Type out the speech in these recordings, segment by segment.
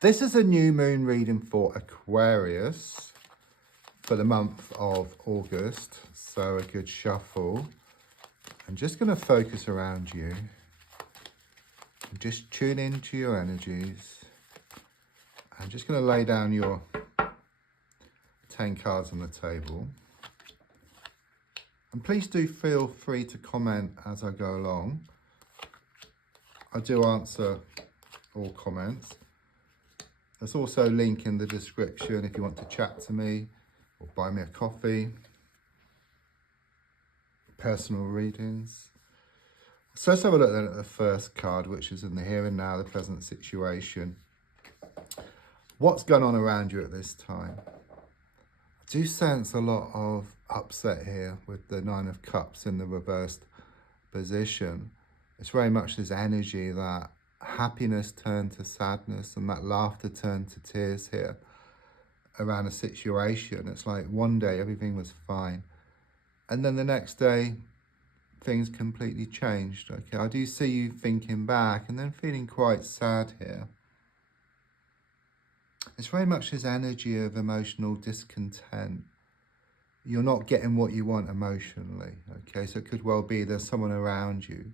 This is a new moon reading for Aquarius for the month of August. So a good shuffle. I'm just going to focus around you. And just tune into your energies. I'm just going to lay down your 10 cards on the table. And please do feel free to comment as I go along. I do answer all comments. There's also a link in the description if you want to chat to me or buy me a coffee. Personal readings. So let's have a look then at the first card, which is in the here and now, the present situation. What's going on around you at this time? I do sense a lot of upset here with the Nine of Cups in the reversed position. It's very much this energy that happiness turned to sadness and that laughter turned to tears here around a situation. It's like one day everything was fine and then the next day things completely changed. Okay, I do see you thinking back and then feeling quite sad here. It's very much this energy of emotional discontent. You're not getting what you want emotionally. Okay, so it could well be there's someone around you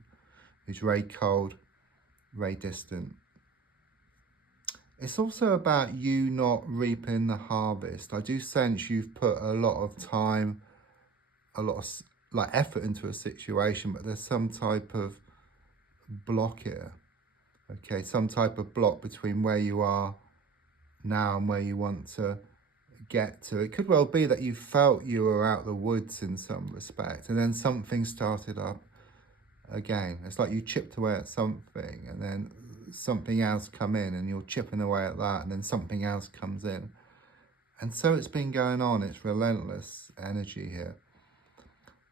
who's very cold, very distant. It's also about you not reaping the harvest. I do sense you've put a lot of time, a lot of effort into a situation, but there's some type of block here. Okay, some type of block between where you are now and where you want to get to. It could well be that you felt you were out the woods in some respect, and then something started up again. It's like you chipped away at something and then something else come in and you're chipping away at that and then something else comes in. And so it's been going on. It's relentless energy here.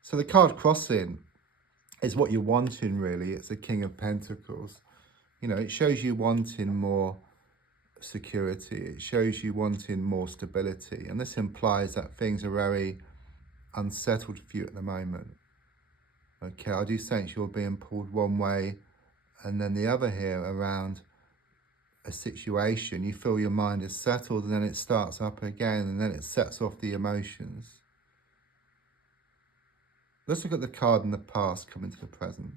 So the card crossing is what you're wanting really. It's the King of Pentacles. You know, it shows you wanting more security. It shows you wanting more stability. And this implies that things are very unsettled for you at the moment. Okay, I do sense you're being pulled one way and then the other here around a situation. You feel your mind is settled and then it starts up again and then it sets off the emotions. Let's look at the card in the past coming to the present.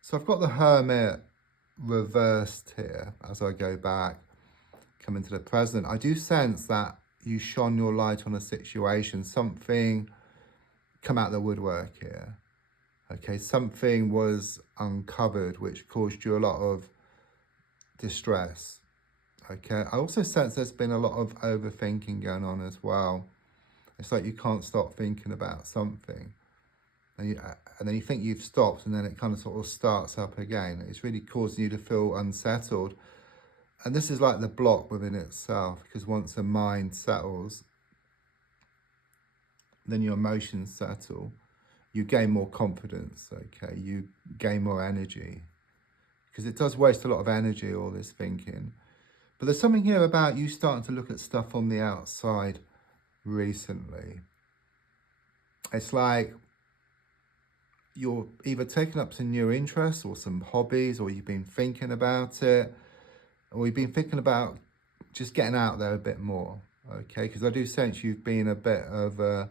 So I've got the Hermit reversed here as I go back, coming to the present. I do sense that you shone your light on a situation, something come out of the woodwork here. Okay, something was uncovered which caused you a lot of distress. Okay, I also sense there's been a lot of overthinking going on as well. It's like you can't stop thinking about something and then you think you've stopped and then it kind of sort of starts up again. It's really causing you to feel unsettled, and this is like the block within itself, because once the mind settles, then your emotions settle, you gain more confidence. Okay, you gain more energy, because it does waste a lot of energy, all this thinking. But there's something here about you starting to look at stuff on the outside recently. It's like you're either taking up some new interests or some hobbies, or you've been thinking about it, or you've been thinking about just getting out there a bit more. Okay, because I do sense you've been a bit of a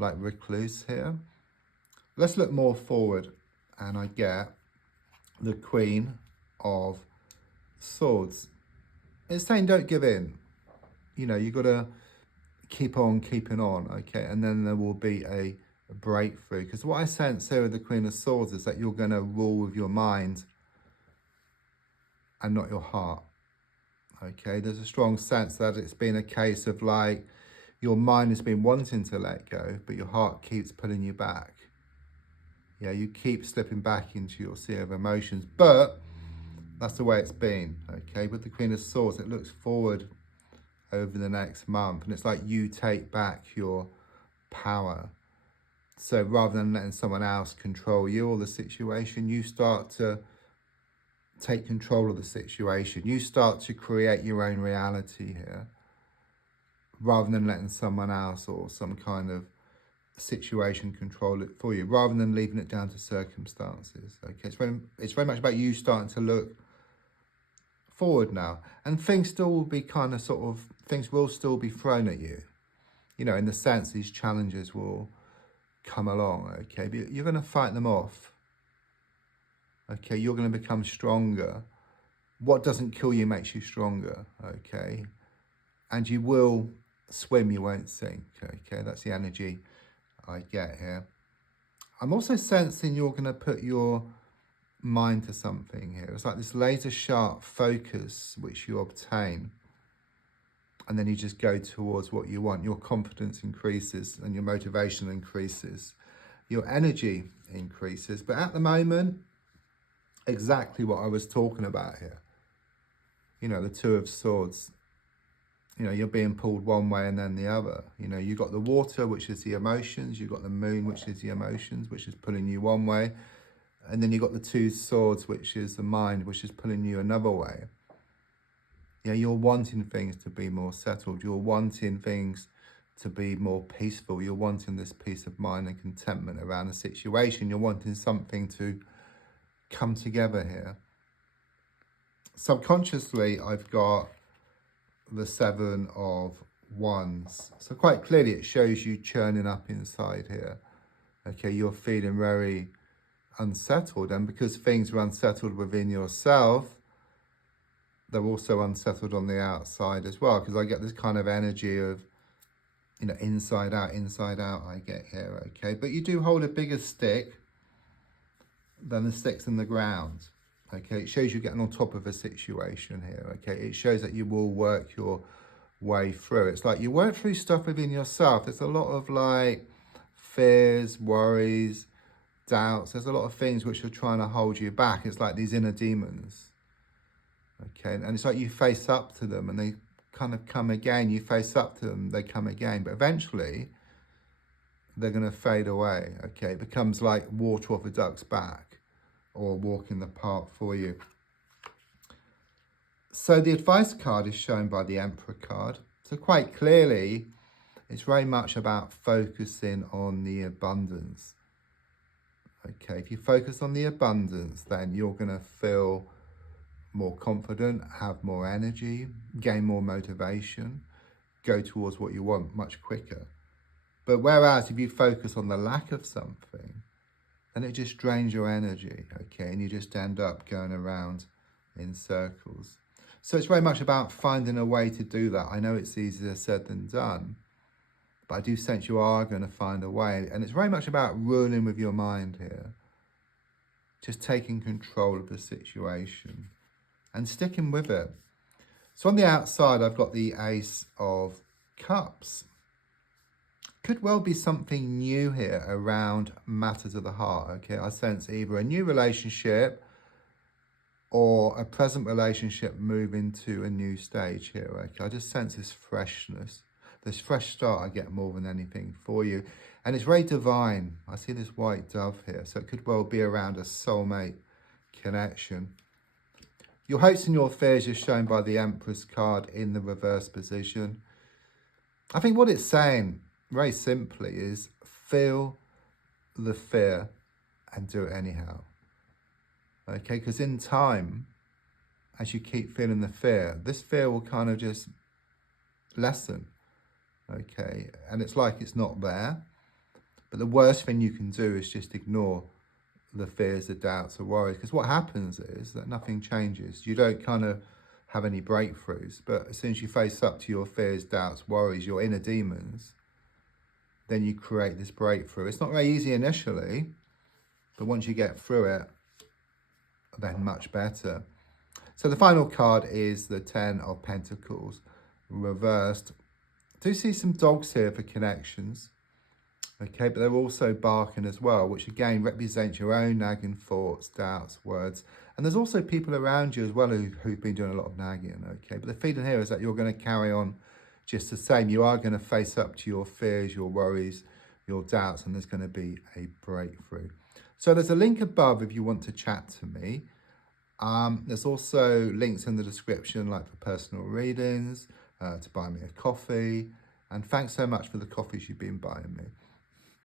like recluse here. Let's look more forward, and I get the Queen of Swords. It's saying don't give in. You know, you got to keep on keeping on, okay? And then there will be a breakthrough. Because what I sense here with the Queen of Swords is that you're going to rule with your mind and not your heart, okay? There's a strong sense that it's been a case of like your mind has been wanting to let go, but your heart keeps pulling you back. Yeah, you keep slipping back into your sea of emotions, but that's the way it's been, okay? With the Queen of Swords, it looks forward over the next month, and it's like you take back your power. So rather than letting someone else control you or the situation, you start to take control of the situation. You start to create your own reality here, rather than letting someone else or some kind of situation control it for you, rather than leaving it down to circumstances. Okay, it's very much about you starting to look forward now. And things still will be kind of things will still be thrown at you. You know, in the sense these challenges will come along, okay? But you're going to fight them off. Okay, you're going to become stronger. What doesn't kill you makes you stronger, okay? And you will swim, you won't sink, okay? That's the energy I get here. I'm also sensing you're going to put your mind to something here. It's like this laser sharp focus which you obtain, and then you just go towards what you want. Your confidence increases and your motivation increases. Your energy increases. But at the moment, exactly what I was talking about here. You know, the Two of Swords. You know, you're being pulled one way and then the other. You know, you've got the water, which is the emotions. You've got the moon, which is the emotions, which is pulling you one way. And then you've got the Two Swords, which is the mind, which is pulling you another way. You know, you're wanting things to be more settled. You're wanting things to be more peaceful. You're wanting this peace of mind and contentment around the situation. You're wanting something to come together here. Subconsciously, I've got the Seven of Wands. So quite clearly it shows you churning up inside here. Okay, you're feeling very unsettled, and because things are unsettled within yourself, they're also unsettled on the outside as well, because I get this kind of energy of, you know, inside out I get here, okay? But you do hold a bigger stick than the sticks in the ground. Okay, it shows you getting on top of a situation here, okay? It shows that you will work your way through. It's like you work through stuff within yourself. There's a lot of like fears, worries, doubts. There's a lot of things which are trying to hold you back. It's like these inner demons, okay? And it's like you face up to them and they kind of come again. You face up to them, they come again. But eventually, they're going to fade away, okay? It becomes like water off a duck's back, or walk in the park for you. So the advice card is shown by the Emperor card. So quite clearly, it's very much about focusing on the abundance. Okay, if you focus on the abundance, then you're going to feel more confident, have more energy, gain more motivation, go towards what you want much quicker. But whereas if you focus on the lack of something, and it just drains your energy, okay? And you just end up going around in circles. So it's very much about finding a way to do that. I know it's easier said than done, but I do sense you are going to find a way. And it's very much about ruling with your mind here. Just taking control of the situation and sticking with it. So on the outside, I've got the Ace of Cups. Could well be something new here around matters of the heart, okay? I sense either a new relationship or a present relationship moving to a new stage here, okay? I just sense this freshness, this fresh start I get more than anything for you. And it's very divine. I see this white dove here, so it could well be around a soulmate connection. Your hopes and your fears are shown by the Empress card in the reverse position. I think what it's saying, very simply, is feel the fear and do it anyhow. Okay, because in time, as you keep feeling the fear, this fear will kind of just lessen. Okay, and it's like it's not there. But the worst thing you can do is just ignore the fears, the doubts, the worries. Because what happens is that nothing changes. You don't kind of have any breakthroughs. But as soon as you face up to your fears, doubts, worries, your inner demons, then you create this breakthrough. It's not very easy initially, but once you get through it, then much better. So the final card is the Ten of Pentacles reversed. I do see some dogs here for connections. Okay, but they're also barking as well, which again represents your own nagging thoughts, doubts, words. And there's also people around you as well who've been doing a lot of nagging, okay? But the feeling here is that you're going to carry on just the same. You are going to face up to your fears, your worries, your doubts, and there's going to be a breakthrough. So there's a link above if you want to chat to me. There's also links in the description, like for personal readings, to buy me a coffee. And thanks so much for the coffees you've been buying me.